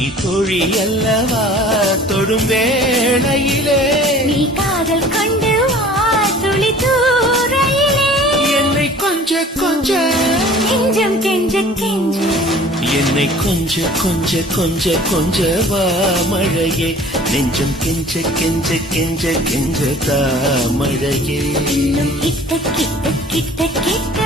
நீ தோழி அல்லவா தொடும் வேளையிலே நீ காதல் கொண்டு வா துளி தூரையிலே என்னை கொஞ்ச கொஞ்ச நெஞ்சம் கெஞ்ச கெஞ்ச என்னை கொஞ்ச கொஞ்ச கொஞ்ச கொஞ்ச வா மழையே நெஞ்சம் கெஞ்ச கெஞ்ச கெஞ்ச கெஞ்ச தா மழையே இன்னும் கிட்ட கிட்ட கிட்ட கிட்ட